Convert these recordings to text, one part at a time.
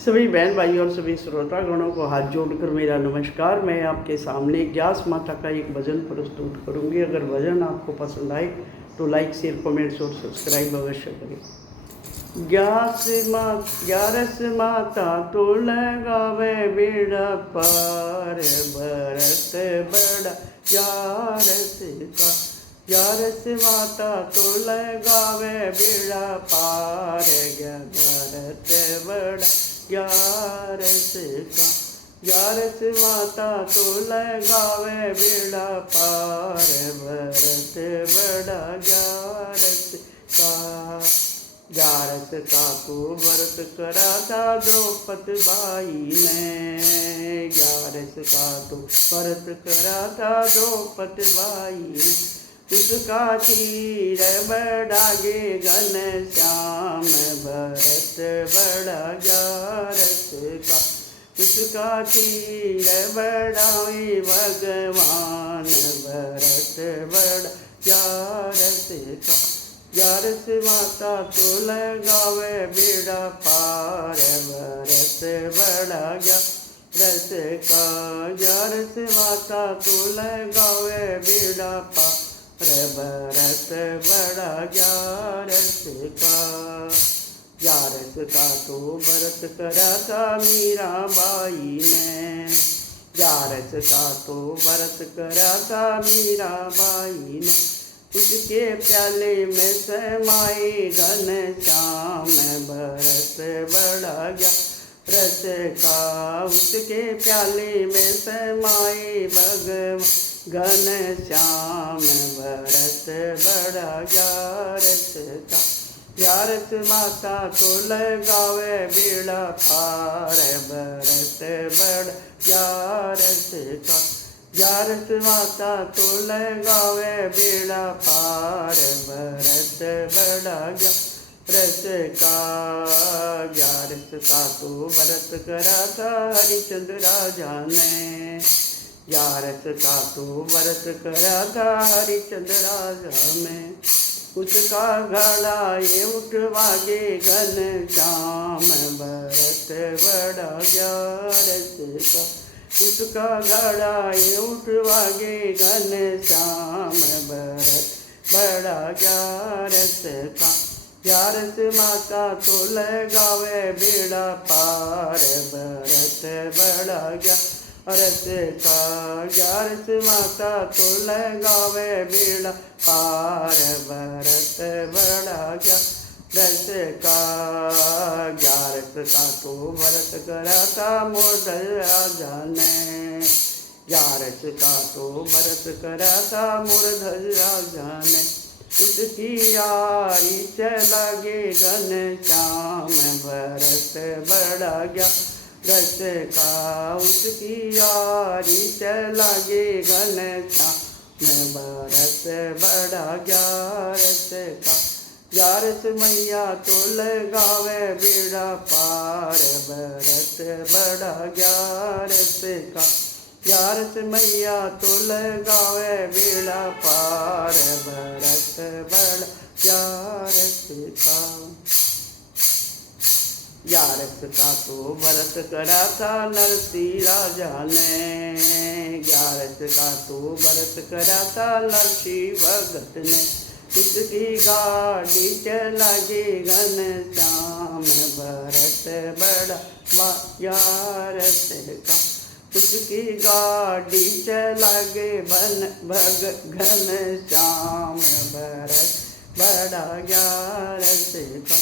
सभी बहन भाई और सभी श्रोतागणों को हाथ जोड़कर मेरा नमस्कार। मैं आपके सामने व्यास माता का एक भजन प्रस्तुत करूंगी। अगर भजन आपको पसंद आए तो लाइक शेयर कमेंट्स और सब्सक्राइब अवश्य करें। ग्यारस माता तो लगावे बेड़ा पार, भरत बड़ा ग्यारस का। ग्यारस माता तो लगावे बेड़ा पार, भरत बड़ा ग्यारस का। ग्यारस माता तो लगावे बेड़ा पार, भरत बड़ा ग्यारस का। ग्यारस का को व्रत करा था द्रौपदी बाई ने, ग्यारस का तो व्रत करा था द्रौपदी बाई ने। उसका चीर बढ़ागे घन श्याम, भरत बड़ा ग्यारस का। उसका चीर बढ़ाए भगवान, भरत बड़ा ग्यारस का। ग्यारस माता तो लगावे बेड़ा पार, भरत बड़ा ग्यारस का। ग्यारस माता तो लगावे बेड़ा पार, भरत बड़ा ग्यारस का। ग्यारस का तो व्रत करा था मीरा बाई ने, ग्यारस का तो व्रत करा था मीरा बाई ने। उसके प्याले में समाए घन श्याम, भरत बड़ा ग्यारस का। उसके प्याले में समाए भगवान घन श्याम, भरत बड़ा ग्यारस का। ग्यारस माता तो लगावे बेड़ा पार, भरत बड़ा ग्यारस का। ग्यारस माता तो लगावे बेड़ा पार, भरत बड़ा ग्यारस का। ग्यारस का तो व्रत करा था हरिश्चंद्र राजा ने, ग्यारस का तो व्रत करा था हरिश्चंद्र राजा में। उसका घड़ा ये उठवागे घन श्याम, भरत बड़ा ग्यारस का। उसका घड़ा ये उठवागे घन श्याम, भरत बड़ा ग्यारस का। ग्यारस माता तो लगावे बेड़ा पार, भरत बड़ा ग्यारस का। ग्यारस माता तो लगावे बेड़ा पार, भरत बड़ा ग्यारस का। ग्यारस का तो व्रत करा था मोरधज राजा ने, ग्यारस का तो व्रत करा था मोरधज राजा ने। उसकी यारी चलागे घन श्याम, भरत बड़ा ग्यारस का। उसकी यारी चलागे घन श्याम, भरत बड़ा ग्यारस का। ग्यारस मैया तो लगावे बेड़ा पार, भरत बड़ा ग्यारस का। ग्यारस मैया तो लगावे बेड़ा पार, भरत बड़ा ग्यारस का। ग्यारस का तो व्रत करा था नरसिंह राजा ने, ग्यारस का तो व्रत करा था नरसिंह भगत ने। उसकी गाड़ी चलागे घन श्याम, भरत बड़ा ग्यारस का। उसकी गाड़ी चलागे घन श्याम, भरत बड़ा ग्यारस का।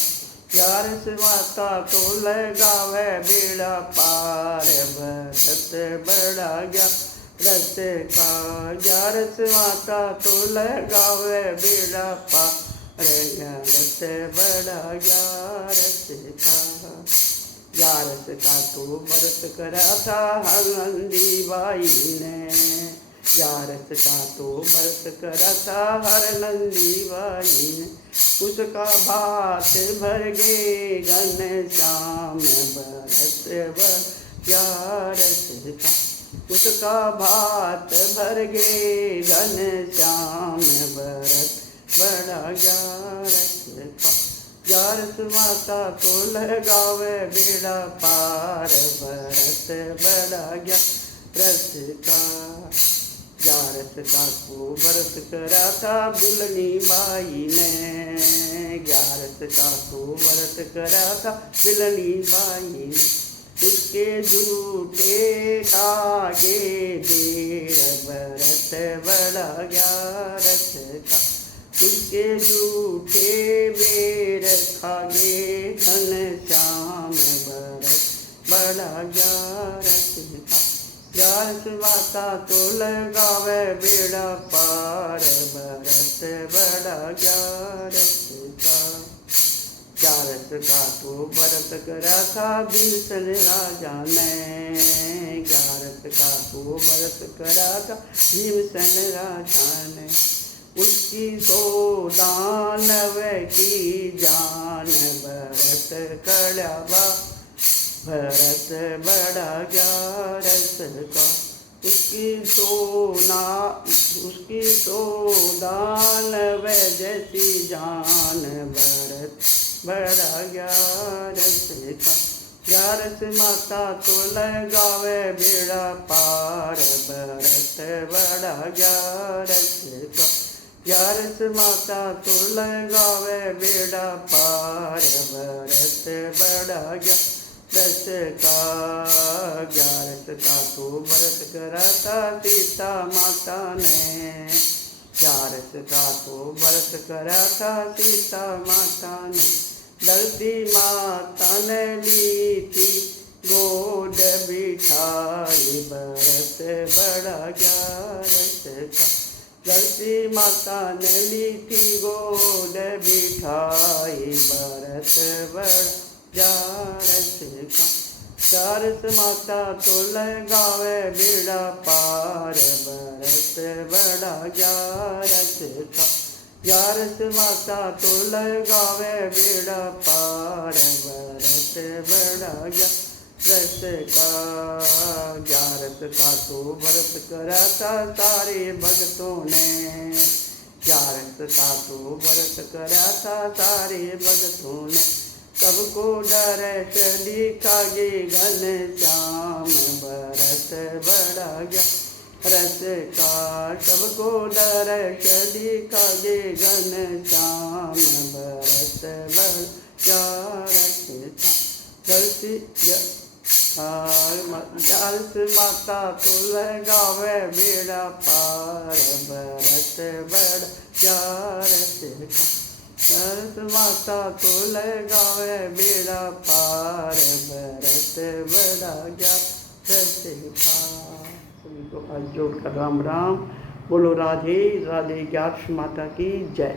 ग्यारस माता तो लगावे बेड़ा पार, भरत बड़ा ग्यारस का। ग्यारस माता तो लगावे बेड़ा पार, भरत बड़ा ग्यारस का। ग्यारस का तो व्रत करा था हरनंदी बाई ने, ग्यारस का तो व्रत करा था हरनंदी बाई ने। उसका भात भर गे घन श्याम, भरत बड़ा ग्यारस का। उसका भात भर गे घन श्याम, भरत बड़ा ग्यारस का। ग्यारस माता तो लगावे बेड़ा पार, भरत बड़ा ग्यारस का। ग्यारस का को व्रत करा था बिलनी बाई ने, ग्यारस का को व्रत करा था बिलनी बाई ने। उसके झूठे खागे देर, व्रत बड़ा ग्यारस का। उसके झूठे बेर खागे घनश्याम, व्रत बड़ा ग्यारस का। ग्यारस माता तो लगावे बेड़ा पार, व्रत बड़ा ग्यारस का। ग्यारस का तो व्रत करा था भीषण राजा ने, ग्यारस का तो व्रत करा था भीषण राजा ने। उसकी सो दानव की जान, व्रत कड़वा भरत बड़ा ग्यारस का। उसकी तो दानव जैसी जान, भरत बड़ा ग्यारस का। ग्यारस माता तो लगावे बेड़ा पार, भरत बड़ा ग्यारस का। ग्यारस माता तो लगावे बेड़ा पार, भरत बड़ा ग्यारस का। ग्यारस का तो व्रत करा था सीता माता ने, ग्यारस का तो व्रत करा था सीता माता ने। धरती माता ने ली थी गोद बिठाई, व्रत बड़ा ग्यारस का। धरती माता ने ली थी गोद बिठाई, व्रत बड़ा ग्यारस का। ग्यारस माता तो लगावे बेड़ा पार, व्रत बड़ा ग्यारस का। ग्यारस माता तो लगावे बेड़ा पार, व्रत बड़ा ग्यारस का। ग्यारस का तो व्रत करा था सारे भक्तों ने, ग्यारस का तो व्रत करा था सारे भक्तों ने। सबको दर्श दिखागे घनश्याम, व्रत बड़ा ग्यारस का। सबको दर्श दिखागे घनश्याम, व्रत बड़ा ग्यारस का। ग्यारस माता तो लगावे बेड़ा पार, व्रत बड़ा ग्यारस का। ग्यारस माता तो लगावे बेड़ा पार, व्रत बड़ा ग्यारस का। सभी को हाथ जोड़कर राम राम बोलो। राधे राधे। ग्यारस माता की जय।